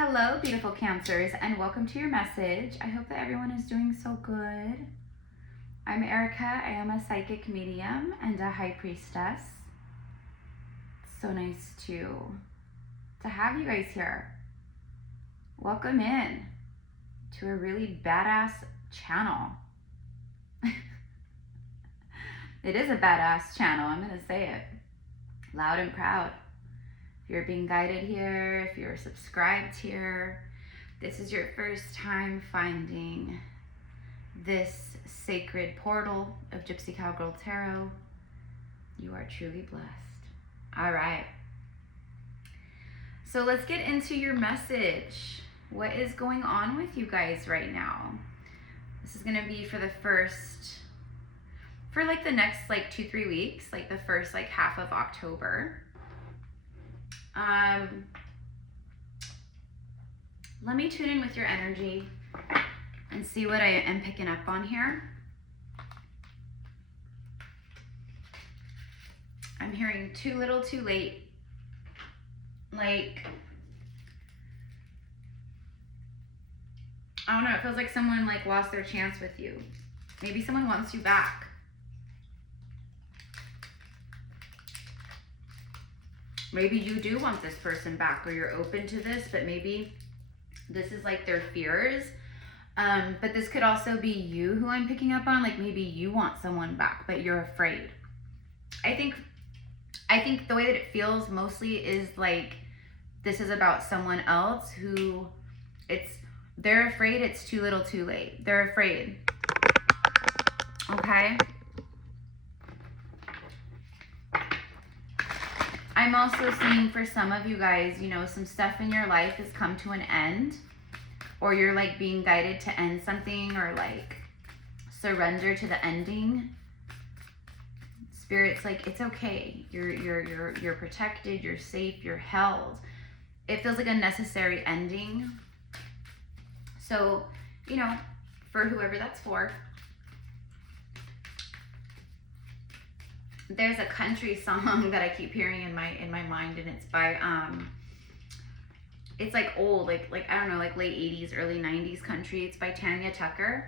Hello, beautiful Cancers, and welcome to your message. I hope that everyone is doing so good. I'm Erica. I am a psychic medium and a high priestess. It's so nice to have you guys here. Welcome in to a really badass channel. It is a badass channel, I'm gonna say it loud and proud. If you're being guided here, if you're subscribed here, this is your first time finding this sacred portal of GypsyCowgirlTarot, you are truly blessed. All right. So let's get into your message. What is going on with you guys right now? This is gonna be for like the next like 2-3 weeks, like the first like half of October. Let me tune in with your energy and see what I am picking up on here. I'm hearing too little, too late. Like, I don't know, it feels like someone like lost their chance with you. Maybe someone wants you back. Maybe you do want this person back, or you're open to this, but maybe this is like their fears. But this could also be you who I'm picking up on. Like maybe you want someone back, but you're afraid. I think the way that it feels mostly is like this is about someone else who they're afraid it's too little too late. They're afraid. Okay? I'm also seeing for some of you guys, you know, some stuff in your life has come to an end, or you're like being guided to end something, or like surrender to the ending. Spirit's like, it's okay. You're protected, you're safe, you're held. It feels like a necessary ending. So, you know, for whoever that's for. There's a country song that I keep hearing in my mind, and it's by it's like old, like I don't know, like late 80s, early 90s country. It's by Tanya Tucker.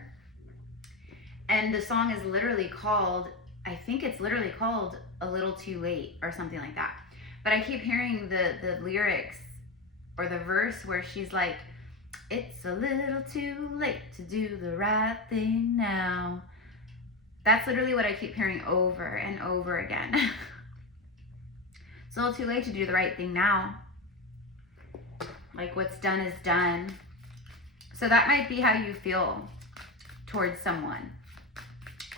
And the song is literally called, I think it's literally called A Little Too Late or something like that. But I keep hearing the lyrics or the verse where she's like, it's a little too late to do the right thing now. That's literally what I keep hearing over and over again. It's a little too late to do the right thing now. Like what's done is done. So that might be how you feel towards someone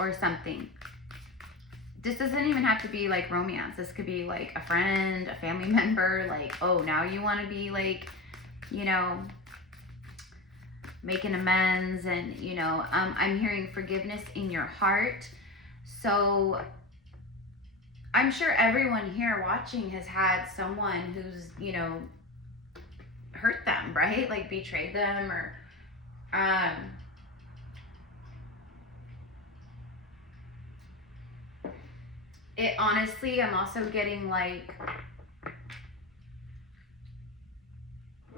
or something. This doesn't even have to be like romance. This could be like a friend, a family member. Like, oh, now you want to be like, you know, making amends, and you know, I'm hearing forgiveness in your heart. So I'm sure everyone here watching has had someone who's, you know, hurt them, right? Like betrayed them, or it honestly, I'm also getting like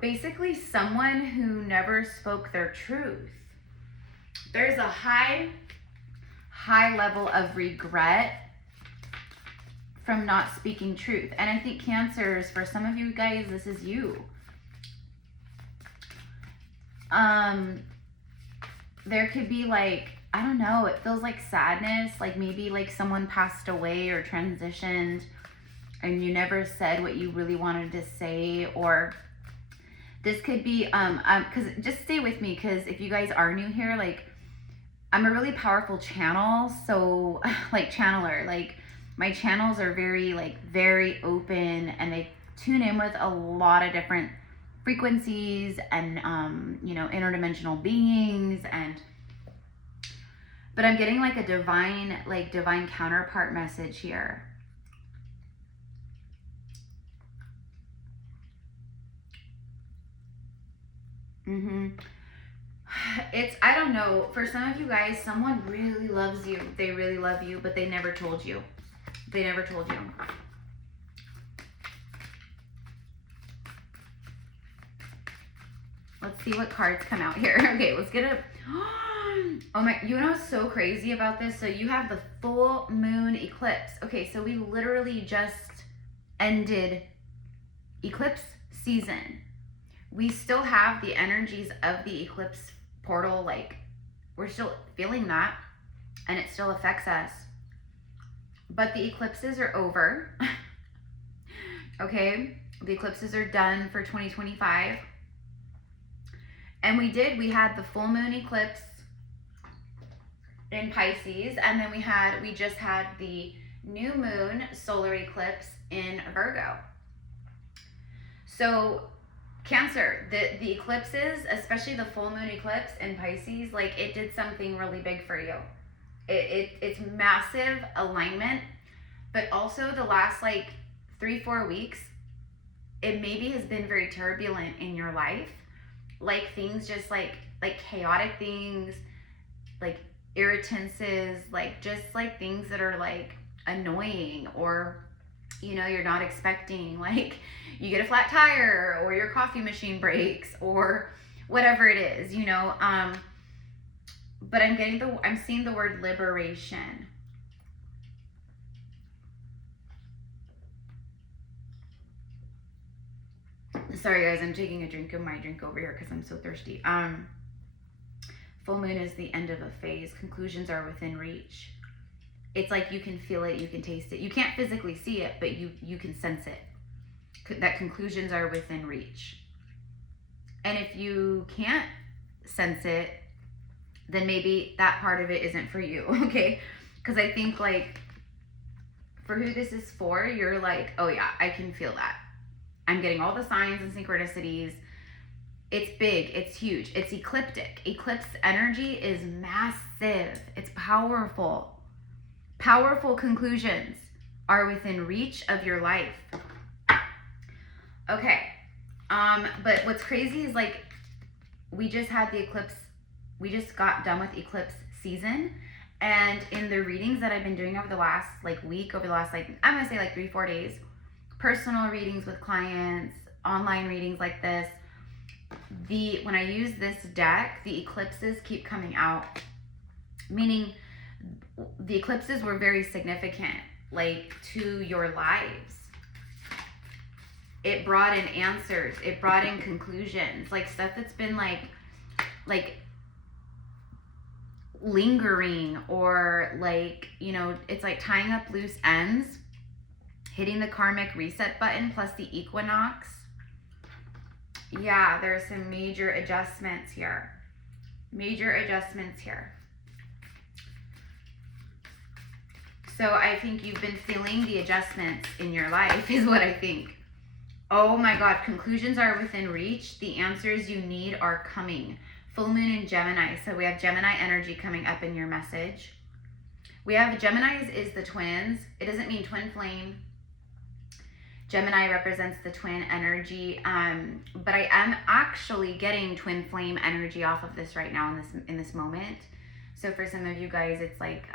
basically someone who never spoke their truth. There's a high level of regret from not speaking truth. And I think Cancers, for some of you guys, this is you. There could be like, I don't know, it feels like sadness, like maybe like someone passed away or transitioned and you never said what you really wanted to say. Or this could be, because just stay with me, because if you guys are new here, like I'm a really powerful channel. So like channeler, like my channels are very open, and they tune in with a lot of different frequencies and, you know, interdimensional beings. But I'm getting like a divine counterpart message here. It's, I don't know, for some of you guys, someone really loves you. They really love you, but they never told you. They never told you. Let's see what cards come out here. Okay, let's get a... Oh my, you know what's so crazy about this? So you have the full moon eclipse. Okay, so we literally just ended eclipse season. We still have the energies of the eclipse portal, like we're still feeling that, and it still affects us. But the eclipses are over. Okay, the eclipses are done for 2025. And we had the full moon eclipse in Pisces, and then we just had the new moon solar eclipse in Virgo. So Cancer, the eclipses, especially the full moon eclipse in Pisces, like it did something really big for you. It's massive alignment, but also the last like 3-4 weeks, it maybe has been very turbulent in your life. Like things just like chaotic things, like irritances, like just like things that are like annoying, or you know, you're not expecting, like you get a flat tire or your coffee machine breaks or whatever it is, you know. But I'm seeing the word liberation. Sorry guys, I'm taking a drink of my drink over here because I'm so thirsty. Full moon is the end of a phase. Conclusions are within reach. It's like you can feel it, you can taste it. You can't physically see it, but you can sense it. That conclusions are within reach. And if you can't sense it, then maybe that part of it isn't for you, okay? Because I think like, for who this is for, you're like, oh yeah, I can feel that. I'm getting all the signs and synchronicities. It's big, it's huge, it's ecliptic. Eclipse energy is massive, it's powerful. Powerful conclusions are within reach of your life. Okay, but what's crazy is like, we just had the eclipse, we just got done with eclipse season. And in the readings that I've been doing over the last like week, over the last like, I'm gonna say like 3-4 days, personal readings with clients, online readings like this, when I use this deck, the eclipses keep coming out, meaning the eclipses were very significant, like to your lives. It brought in answers, it brought in conclusions, like stuff that's been like lingering, or like, you know, it's like tying up loose ends, hitting the karmic reset button, plus the equinox. Yeah, there's some major adjustments here. Major adjustments here. So I think you've been feeling the adjustments in your life is what I think. Oh my God, conclusions are within reach. The answers you need are coming. Full moon in Gemini. So we have Gemini energy coming up in your message. We have Geminis is the twins. It doesn't mean twin flame. Gemini represents the twin energy, but I am actually getting twin flame energy off of this right now in this moment. So for some of you guys, it's like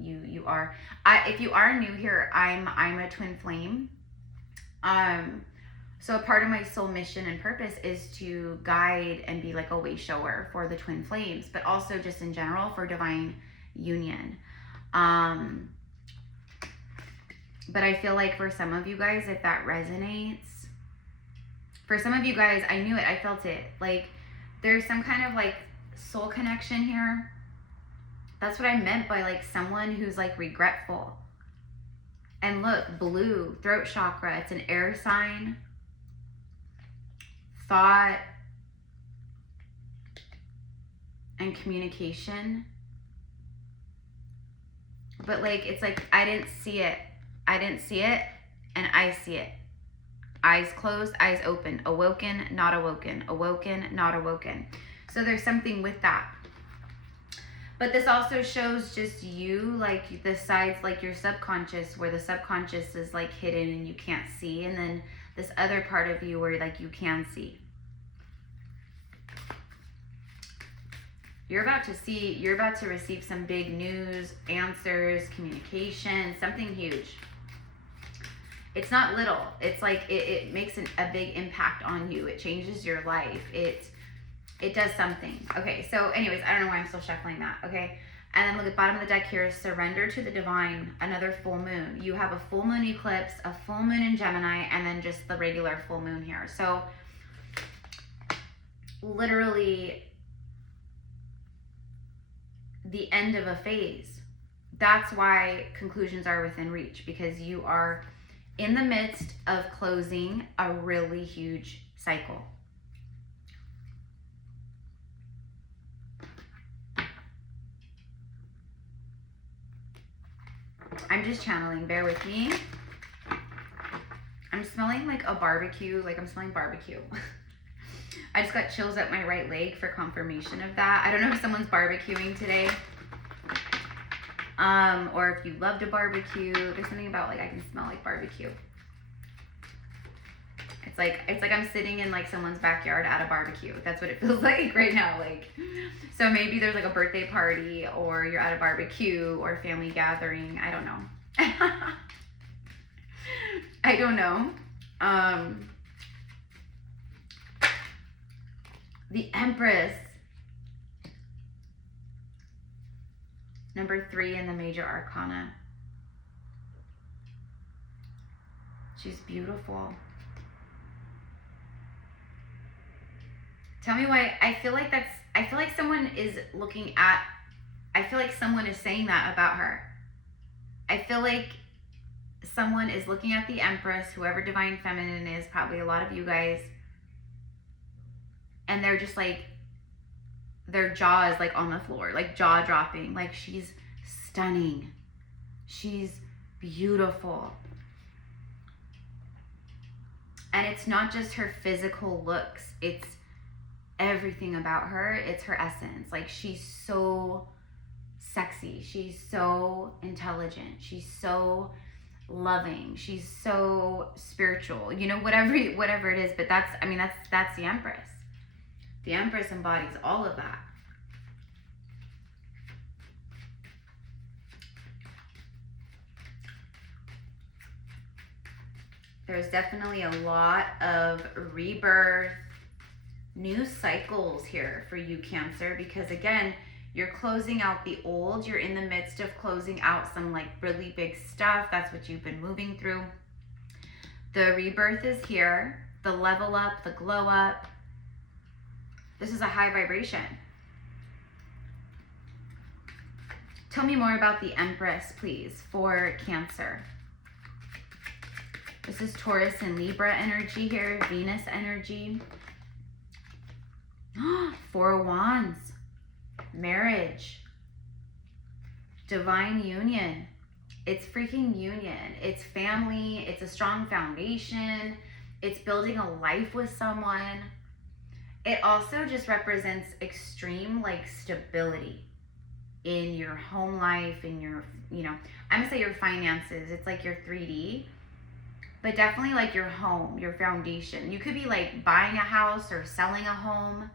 you are. If you are new here, I'm a twin flame. So a part of my soul mission and purpose is to guide and be like a way shower for the twin flames, but also just in general for divine union. But I feel like for some of you guys, if that resonates, for some of you guys, I knew it, I felt it. Like there's some kind of like soul connection here. That's what I meant by like someone who's like regretful. And look, blue, throat chakra, it's an air sign. Thought and communication. But like, it's like, I didn't see it. I didn't see it, and I see it. Eyes closed, eyes open. Awoken, not awoken. Awoken, not awoken. So there's something with that. But this also shows just you, like the sides, like your subconscious, where the subconscious is like hidden and you can't see. And then this other part of you where like you can see. You're about to receive some big news, answers, communication, something huge. It's not little. It's like it makes a big impact on you. It changes your life. It does something. Okay, so anyways, I don't know why I'm still shuffling that. Okay, and then look at the bottom of the deck here. Surrender to the divine. Another full moon. You have a full moon eclipse, a full moon in Gemini, and then just the regular full moon here. So literally the end of a phase. That's why conclusions are within reach, because you are in the midst of closing a really huge cycle. I'm just channeling, bear with me. I'm smelling like a barbecue, like I'm smelling barbecue. I just got chills at my right leg for confirmation of that. I don't know if someone's barbecuing today. Or if you love to barbecue. There's something about like I can smell like barbecue. It's like I'm sitting in like someone's backyard at a barbecue. That's what it feels like right now. Like, so maybe there's like a birthday party, or you're at a barbecue or a family gathering. I don't know. I don't know. The Empress. Number 3 in the major arcana. She's beautiful. Tell me why. I feel like someone is looking at, I feel like someone is saying that about her. I feel like someone is looking at the Empress, whoever divine feminine is, probably a lot of you guys, and they're just like, their jaw is like on the floor, like jaw dropping. Like, she's stunning. She's beautiful. And it's not just her physical looks. It's everything about her. It's her essence. Like, she's so sexy. She's so intelligent. She's so loving. She's so spiritual. You know, whatever it is. But that's, I mean, that's the Empress. The Empress embodies all of that. There's definitely a lot of rebirth, new cycles here for you, Cancer, because again, you're closing out the old. You're in the midst of closing out some like really big stuff. That's what you've been moving through. The rebirth is here. The level up, the glow up. This is a high vibration. Tell me more about the Empress, please, for Cancer. This is Taurus and Libra energy here, Venus energy. 4 of Wands, marriage, divine union. It's freaking union. It's family. It's a strong foundation. It's building a life with someone. It also just represents extreme like stability in your home life, in your, you know, I'm gonna say your finances. It's like your 3D, but definitely like your home, your foundation. You could be like buying a house or selling a home.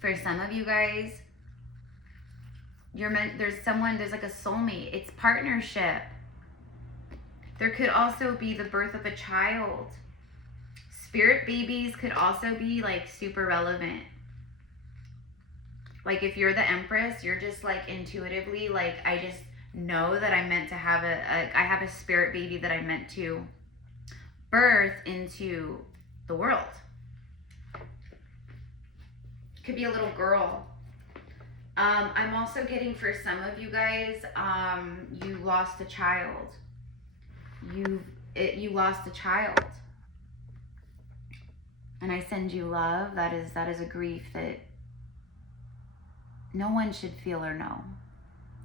For some of you guys, you're meant, there's like a soulmate. It's partnership. There could also be the birth of a child. Spirit babies could also be like super relevant. Like if you're the Empress, you're just like intuitively like, I just know that I'm meant to have I have a spirit baby that I'm meant to birth into the world. Could be a little girl. I'm also getting for some of you guys, you lost a child. You lost a child. And I send you love. That is a grief that no one should feel or know,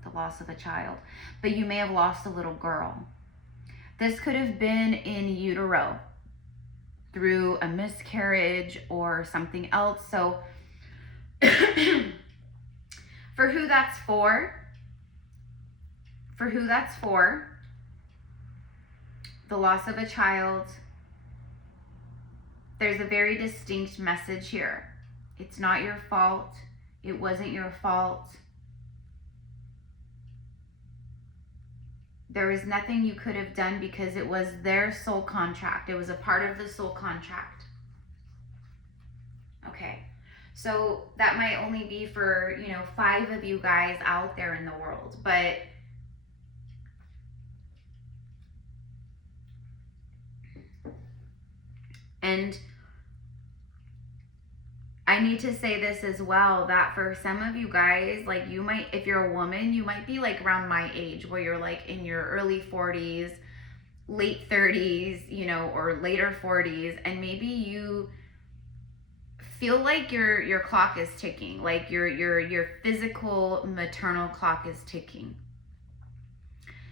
the loss of a child. But you may have lost a little girl. This could have been in utero through a miscarriage or something else. So for who that's for, the loss of a child, there's a very distinct message here. It's not your fault. It wasn't your fault. There was nothing you could have done because it was their soul contract. It was a part of the soul contract. Okay. So that might only be for, you know, 5 of you guys out there in the world. But and I need to say this as well, that for some of you guys, like you might, if you're a woman, you might be like around my age where you're like in your early 40s, late 30s, you know, or later 40s, and maybe you feel like your clock is ticking, like your physical maternal clock is ticking.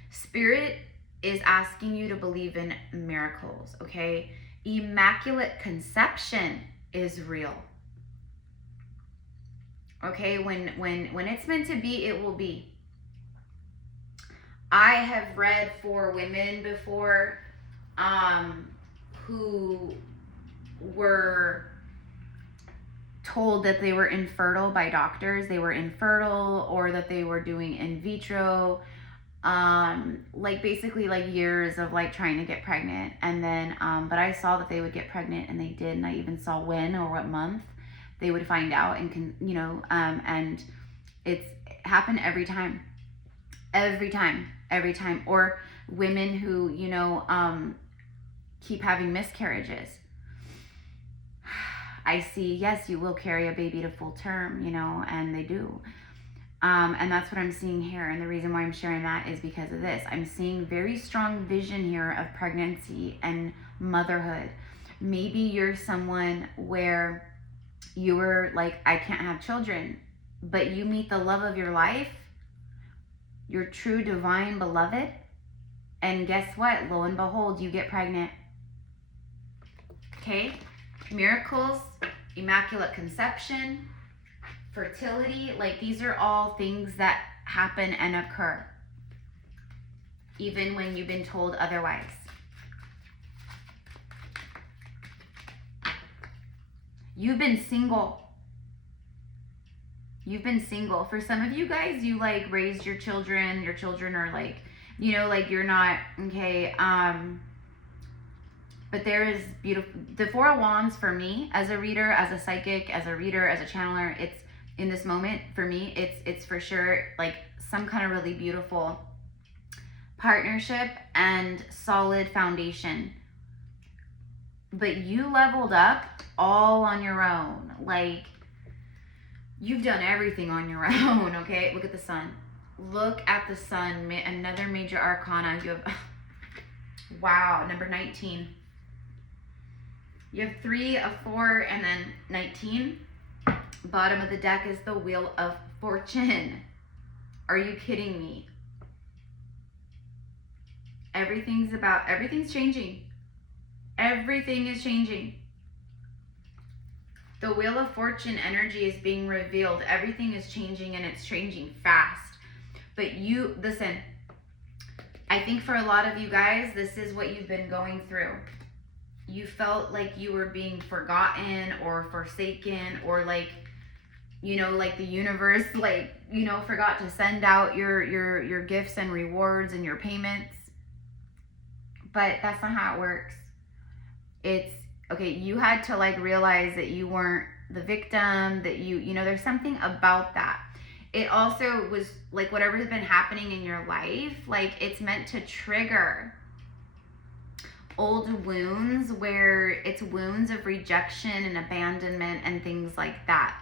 Spirit is asking you to believe in miracles, okay? Immaculate conception is real. Okay, when it's meant to be, it will be. I have read for women before who were told that they were infertile by doctors. They were infertile, or that they were doing in vitro, like basically like years of like trying to get pregnant. And then, but I saw that they would get pregnant, and they did. And I even saw when or what month they would find out, and you know, and it's happened every time. Or women who, you know, keep having miscarriages. I see, yes, you will carry a baby to full term, you know, and they do. And that's what I'm seeing here. And the reason why I'm sharing that is because of this. I'm seeing very strong vision here of pregnancy and motherhood. Maybe you're someone where you were like, I can't have children, but you meet the love of your life, your true divine beloved, and guess what? Lo and behold, you get pregnant. Okay? Miracles, immaculate conception, fertility, like these are all things that happen and occur, even when you've been told otherwise. You've been single. You've been single. For some of you guys, you like raised your children. Your children are like, you know, like you're not, okay, but there is beautiful, the Four of Wands for me as a reader, as a psychic, as a reader, as a channeler, it's in this moment for me, it's for sure like some kind of really beautiful partnership and solid foundation. But you leveled up all on your own. Like, you've done everything on your own, okay? Look at the sun. Look at the sun. Another major arcana. You have, wow, number 19. You have 3 of 4 and then 19. Bottom of the deck is the Wheel of Fortune. Are you kidding me? Everything's changing. Everything is changing. The Wheel of Fortune energy is being revealed. Everything is changing, and it's changing fast. But you, listen, I think for a lot of you guys, this is what you've been going through. You felt like you were being forgotten or forsaken, or like, you know, like the universe, like, you know, forgot to send out your gifts and rewards and your payments. But that's not how it works. It's, okay, you had to like realize that you weren't the victim, that you know, there's something about that. It also was like whatever's been happening in your life, like it's meant to trigger old wounds, where it's wounds of rejection and abandonment and things like that.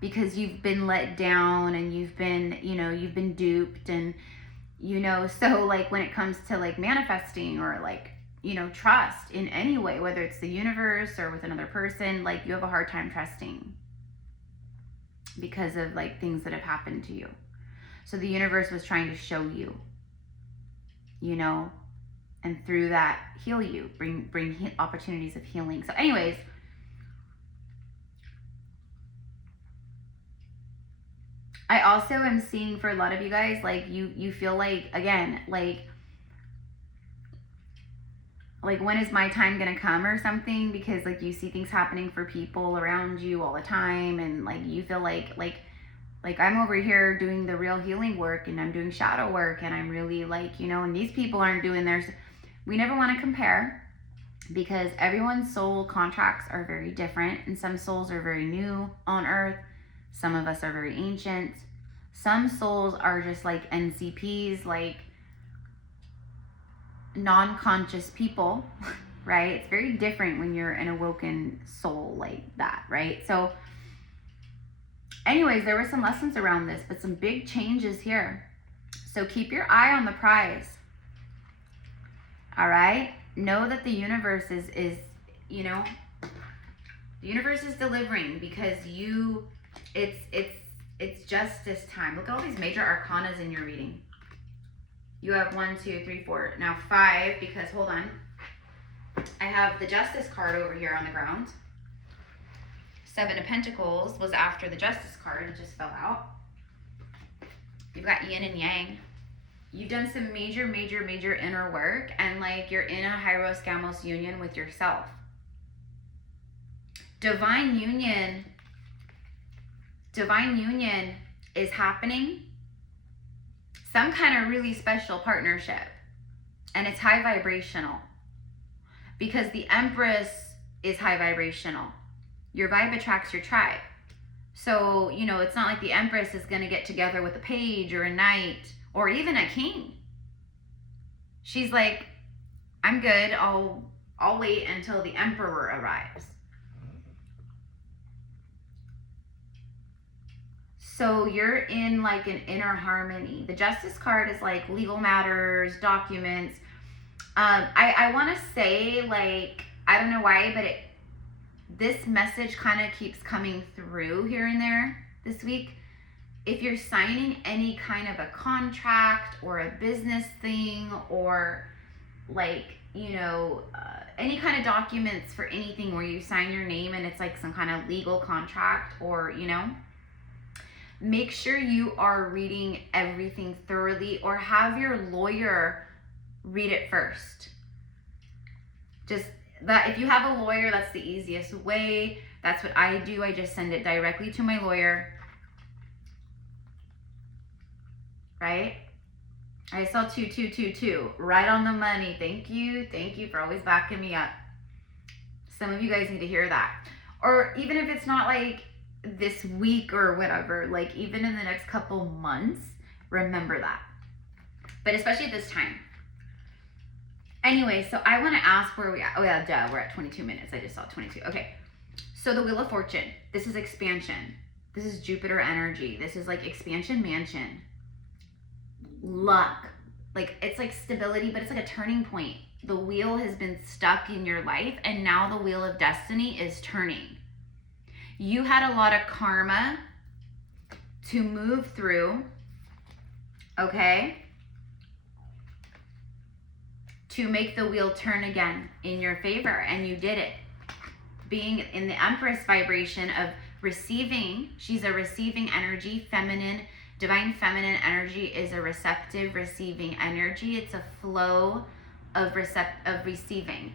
Because you've been let down, and you've been, you know, you've been duped, and, you know, so like when it comes to like manifesting or like, you know, trust in any way, whether it's the universe or with another person, like you have a hard time trusting because of like things that have happened to you. So the universe was trying to show you, you know, and through that heal you, bring opportunities of healing. So anyways, I also am seeing for a lot of you guys, like you feel like, again, like when is my time gonna come or something, because like you see things happening for people around you all the time, and like you feel like I'm over here doing the real healing work, and I'm doing shadow work, and I'm really like, you know, and these people aren't doing theirs. We never want to compare. because everyone's soul contracts are very different, and some souls are very new on earth. Some of us are very ancient. Some souls are just like NCPs, like non-conscious people, right? It's very different when you're an awoken soul like that, right? So anyways, there were some lessons around this, but some big changes here. So keep your eye on the prize. All right? Know that the universe is you know, the universe is delivering, because it's justice time. Look at all these major arcanas in your reading. You have 1, 2, 3, 4, now 5, because hold on. I have the Justice card over here on the ground. 7 of Pentacles was after the Justice card. It just fell out. You've got Yin and Yang. You've done some major inner work, and like you're in a Hyros Gamos union with yourself. Divine union is happening. Some kind of really special partnership, and it's high vibrational, because the Empress is high vibrational. Your vibe attracts your tribe. So, you know, it's not like the Empress is going to get together with a page or a knight or even a king. She's like, I'm good. I'll wait until the Emperor arrives. So you're in like an inner harmony. The Justice card is like legal matters, documents. I want to say, like, I don't know why, but this message kind of keeps coming through here and there this week. If you're signing any kind of a contract or a business thing, or like, you know, any kind of documents for anything where you sign your name and it's like some kind of legal contract, or, you know, make sure you are reading everything thoroughly, or have your lawyer read it first. Just that, if you have a lawyer, that's the easiest way. That's what I do. I just send it directly to my lawyer. Right? I saw 2222 right on the money. Thank you for always backing me up. Some of you guys need to hear that. Or even if it's not like this week or whatever, like even in the next couple months, remember that. But especially at this time. Anyway, so I want to ask where we at. Oh yeah, duh, we're at 22 minutes. I just saw 22. Okay. So the Wheel of Fortune. This is expansion. This is Jupiter energy. This is like expansion mansion. Luck. Like, it's like stability, but it's like a turning point. The wheel has been stuck in your life, and now the wheel of destiny is turning. You had a lot of karma to move through, okay, to make the wheel turn again in your favor, and you did it. Being in the Empress vibration of receiving, she's a receiving energy, feminine, divine feminine energy is a receptive, receiving energy. It's a flow of receiving.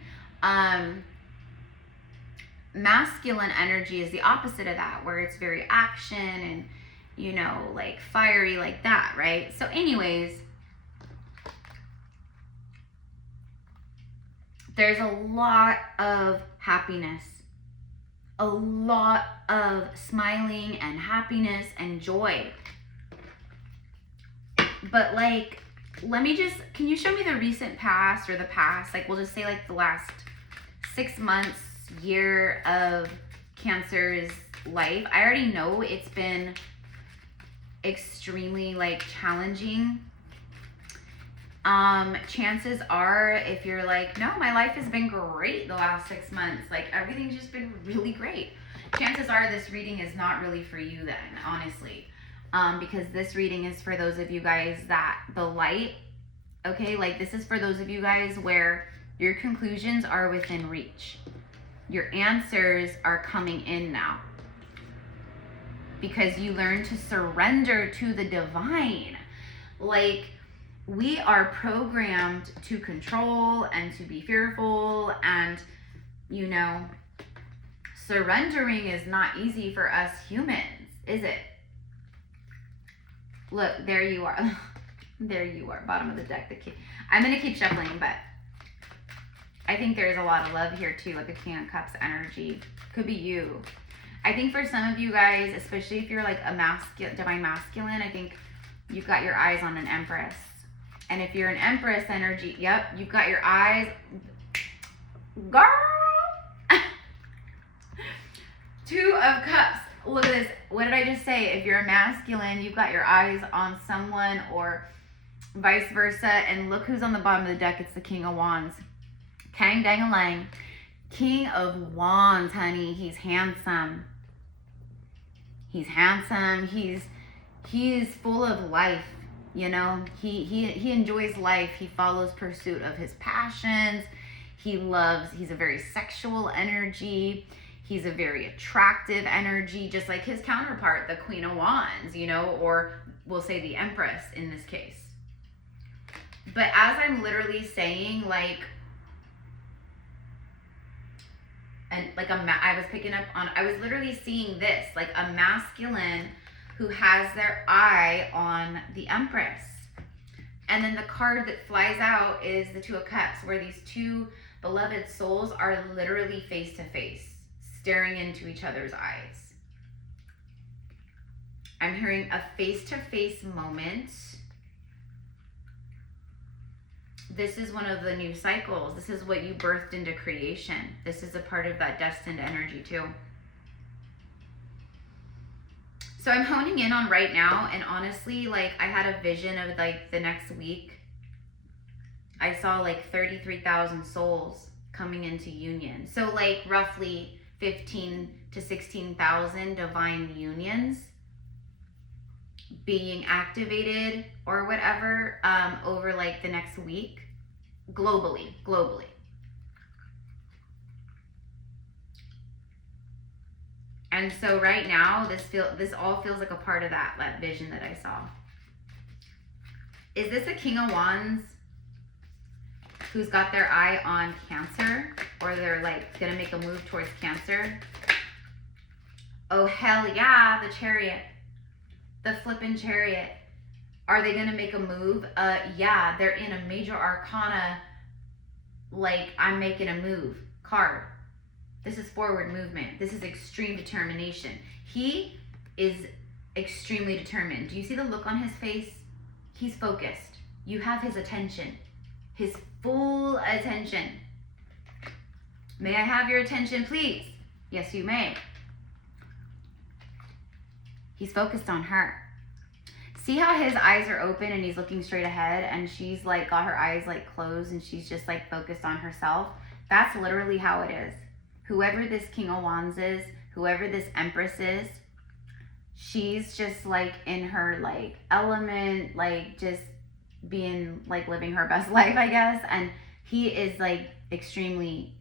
Masculine energy is the opposite of that, where it's very action and, you know, like fiery like that, right? So anyways, there's a lot of happiness, a lot of smiling and happiness and joy. But like, let me just, can you show me the recent past, or the past, like we'll just say like the last 6 months, year of Cancer's life. I already know it's been extremely like challenging. Chances are, if you're like, no, my life has been great the last 6 months, like everything's just been really great, chances are this reading is not really for you then, honestly. Because this reading is for those of you guys that the light, okay, like this is for those of you guys where your conclusions are within reach. Your answers are coming in now, because you learn to surrender to the divine. Like, we are programmed to control and to be fearful, and, you know, surrendering is not easy for us humans, is it? Look, there you are. There you are, bottom of the deck. I'm going to keep shuffling, but I think there's a lot of love here too, like a King of Cups energy. Could be you. I think for some of you guys, especially if you're like a divine masculine, I think you've got your eyes on an Empress. And if you're an Empress energy, yep, you've got your eyes, girl. Two of Cups. Look at this. What did I just say? If you're a masculine, you've got your eyes on someone, or vice versa. And look who's on the bottom of the deck. It's the King of Wands. Kang dang a lang. King of Wands, honey. He's handsome. He's handsome. He's full of life. You know, he enjoys life. He follows pursuit of his passions. He's a very sexual energy. He's a very attractive energy, just like his counterpart, the Queen of Wands, you know, or we'll say the Empress in this case. But as I'm literally saying, like, and like I was literally seeing this, like a masculine who has their eye on the Empress. And then the card that flies out is the Two of Cups, where these two beloved souls are literally face to face, staring into each other's eyes. I'm hearing a face-to-face moment. This is one of the new cycles. This is what you birthed into creation. This is a part of that destined energy too. So I'm honing in on right now, and honestly, like, I had a vision of like the next week. I saw like 33,000 souls coming into union. So like roughly 15 to 16,000 divine unions being activated or whatever over like the next week globally. And so right now, this all feels like a part of that vision that I saw. Is this a King of Wands who's got their eye on Cancer, or they're like gonna make a move towards Cancer? Oh, hell yeah, the Chariot. The flippin' Chariot. Are they gonna make a move? Yeah, they're in a major arcana, like, I'm making a move card. This is forward movement. This is extreme determination. He is extremely determined. Do you see the look on his face? He's focused. You have his attention, his full attention. May I have your attention, please? Yes, you may. He's focused on her. See how his eyes are open and he's looking straight ahead, and she's like got her eyes like closed and she's just like focused on herself? That's literally how it is. Whoever this King of Wands is, whoever this Empress is, she's just like in her like element, like just being like living her best life, I guess. And he is like extremely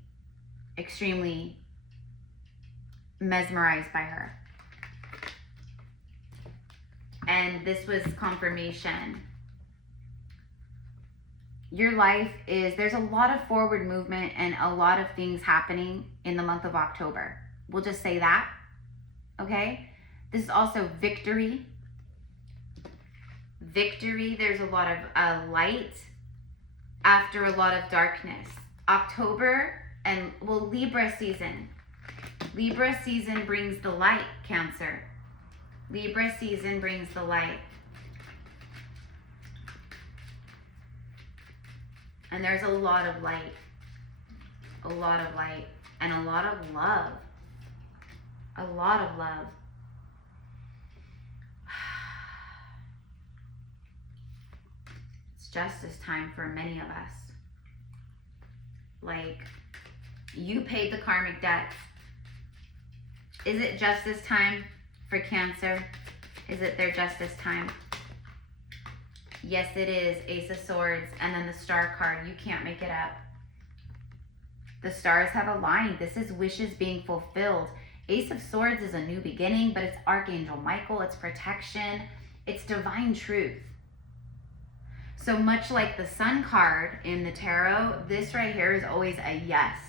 mesmerized by her. And this was confirmation. Your life is, there's a lot of forward movement and a lot of things happening in the month of October. We'll just say that, okay? This is also victory. Victory, there's a lot of light after a lot of darkness. October and, well, Libra season. Libra season brings the light, Cancer. Libra season brings the light. And there's a lot of light, and a lot of love, a lot of love. It's justice time for many of us. Like, you paid the karmic debts. Is it justice time for Cancer? Is it their justice time? Yes, it is. Ace of Swords, and then the Star card. You can't make it up. The stars have aligned. This is wishes being fulfilled. Ace of Swords is a new beginning, but it's Archangel Michael. It's protection. It's divine truth. So much like the Sun card in the tarot, this right here is always a yes.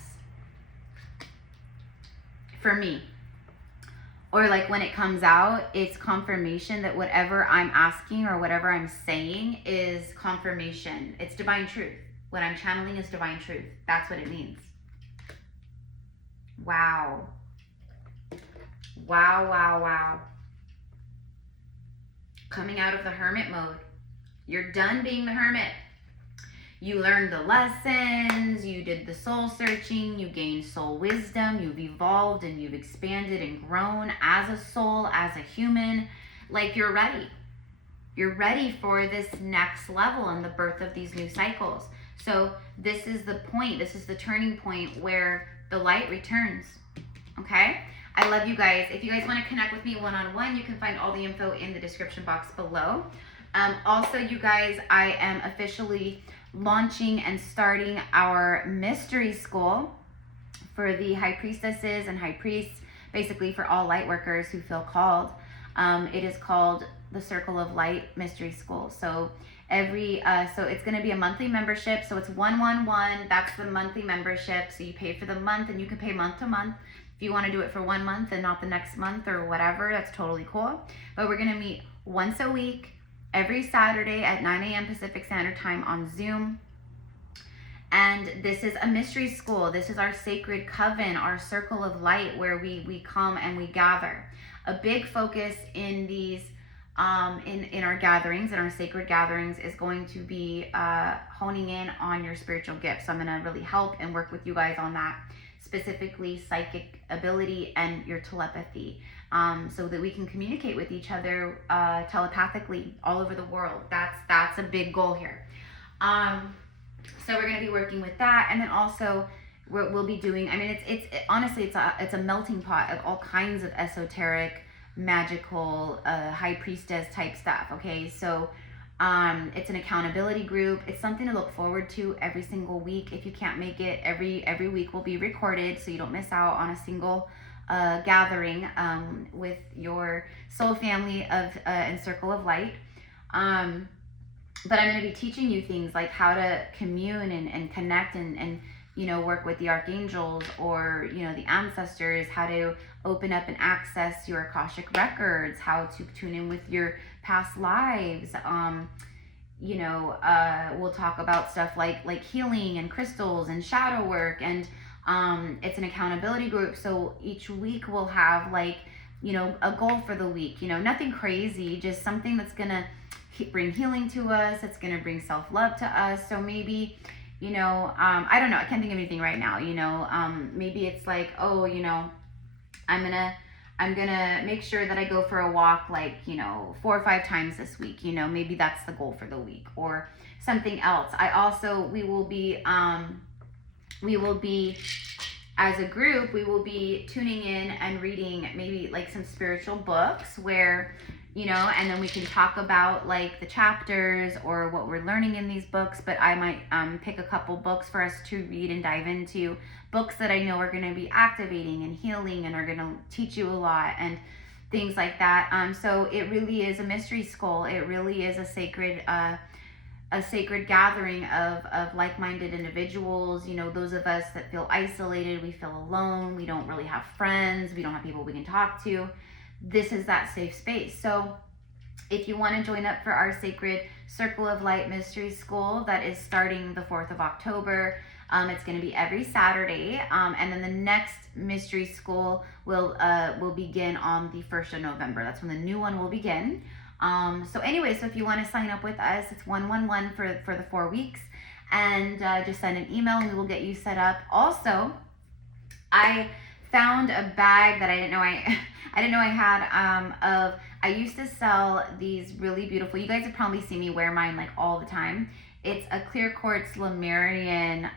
For me. Or like when it comes out, it's confirmation that whatever I'm asking or whatever I'm saying is confirmation. It's divine truth. What I'm channeling is divine truth. That's what it means. Wow. Wow, wow, wow. Coming out of the hermit mode. You're done being the hermit. You learned the lessons, you did the soul searching, you gained soul wisdom, you've evolved and you've expanded and grown as a soul, as a human. Like, you're ready. You're ready for this next level and the birth of these new cycles. So this is the point, this is the turning point where the light returns, okay? I love you guys. If you guys want to connect with me one-on-one, you can find all the info in the description box below. Also, you guys, I am officially launching and starting our mystery school for the high priestesses and high priests, basically for all light workers who feel called. It is called the Circle of Light Mystery School. So so it's going to be a monthly membership. So it's 111. That's the monthly membership. So you pay for the month, and you can pay month to month. If you want to do it for 1 month and not the next month or whatever, that's totally cool. But we're going to meet once a week, every Saturday at 9 a.m. Pacific Standard Time on Zoom. And this is a mystery school. This is our sacred coven, our circle of light, where we come and we gather. A big focus in these in our gatherings, in our sacred gatherings, is going to be honing in on your spiritual gifts. So I'm going to really help and work with you guys on that, specifically psychic ability and your telepathy, so that we can communicate with each other telepathically all over the world. That's a big goal here. So we're going to be working with that, and then also we'll be doing, I mean, honestly, it's a melting pot of all kinds of esoteric, magical, high priestess type stuff. Okay, so it's an accountability group. It's something to look forward to every single week. If you can't make it, every week will be recorded, so you don't miss out on a single gathering with your soul family of and circle of light. But I'm going to be teaching you things like how to commune and connect and you know, work with the archangels or, you know, the ancestors, how to open up and access your Akashic records, how to tune in with your past lives. You know, we'll talk about stuff like healing and crystals and shadow work, and it's an accountability group. So each week we'll have, like, you know, a goal for the week, you know, nothing crazy, just something that's gonna bring healing to us, it's gonna bring self-love to us. So maybe, you know, I don't know, I can't think of anything right now, you know, maybe it's like, oh, you know, I'm gonna make sure that I go for a walk, like, you know, 4 or 5 times this week, you know, maybe that's the goal for the week, or something else. We will be, as a group, we will be tuning in and reading maybe like some spiritual books where, you know, and then we can talk about like the chapters or what we're learning in these books. But I might pick a couple books for us to read and dive into, books that I know are going to be activating and healing and are going to teach you a lot and things like that. So it really is a mystery school. It really is a sacred gathering of like-minded individuals. You know, those of us that feel isolated, we feel alone, we don't really have friends, we don't have people we can talk to. This is that safe space. So if you want to join up for our sacred Circle of Light Mystery School that is starting the 4th of October, it's going to be every Saturday, and then the next mystery school will begin on the 1st of November. That's when the new one will begin. So anyway, so if you want to sign up with us, it's 111 for the 4 weeks, and just send an email and we will get you set up. Also, I found a bag that I didn't know I had, I used to sell these really beautiful, you guys have probably seen me wear mine like all the time. It's a clear quartz Lemurian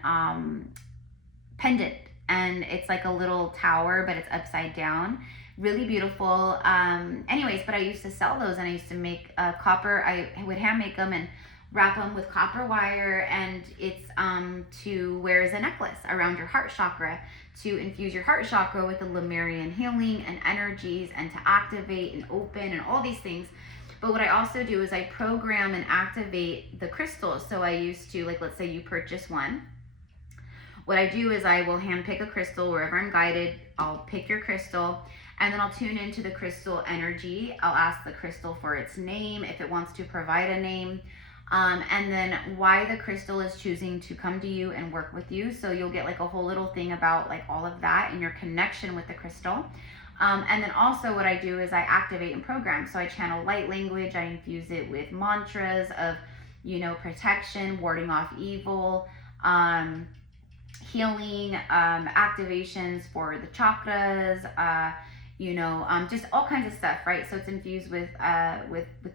pendant, and it's like a little tower, but it's upside down. Really beautiful. Anyways, but I used to sell those, and I used to make copper. I would hand make them and wrap them with copper wire, and it's to wear as a necklace around your heart chakra, to infuse your heart chakra with the Lemurian healing and energies, and to activate and open and all these things. But what I also do is I program and activate the crystals. So I used to, like, let's say you purchase one. What I do is I will hand pick a crystal wherever I'm guided. I'll pick your crystal, and then I'll tune into the crystal energy. I'll ask the crystal for its name, if it wants to provide a name. And then why the crystal is choosing to come to you and work with you. So you'll get like a whole little thing about like all of that and your connection with the crystal. And then also what I do is I activate and program. So I channel light language. I infuse it with mantras of, you know, protection, warding off evil, healing, activations for the chakras, you know, just all kinds of stuff, right? So it's infused with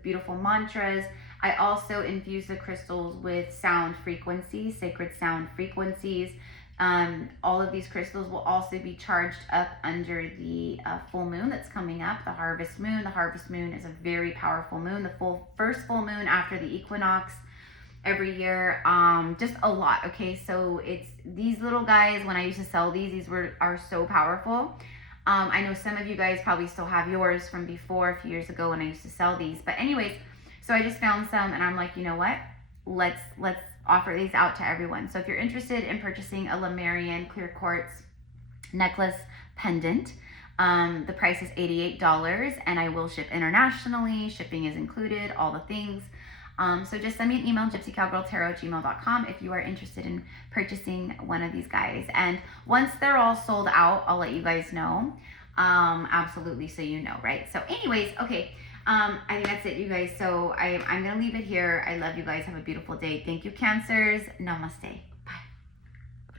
beautiful mantras. I also infuse the crystals with sound frequencies, sacred sound frequencies. All of these crystals will also be charged up under the full moon that's coming up, the harvest moon. The harvest moon is a very powerful moon, the first full moon after the equinox every year. Just a lot. Okay, so it's these little guys. When I used to sell these are so powerful. I know some of you guys probably still have yours from before, a few years ago when I used to sell these. But anyways, so I just found some and I'm like, you know what? Let's offer these out to everyone. So if you're interested in purchasing a Lemurian clear quartz necklace pendant, the price is $88 and I will ship internationally. Shipping is included, all the things. So just send me an email, gypsycowgirltarot@gmail.com, if you are interested in purchasing one of these guys. And once they're all sold out, I'll let you guys know. Absolutely, so you know, right? So anyways, okay, I think that's it, you guys. So I'm going to leave it here. I love you guys. Have a beautiful day. Thank you, Cancers. Namaste.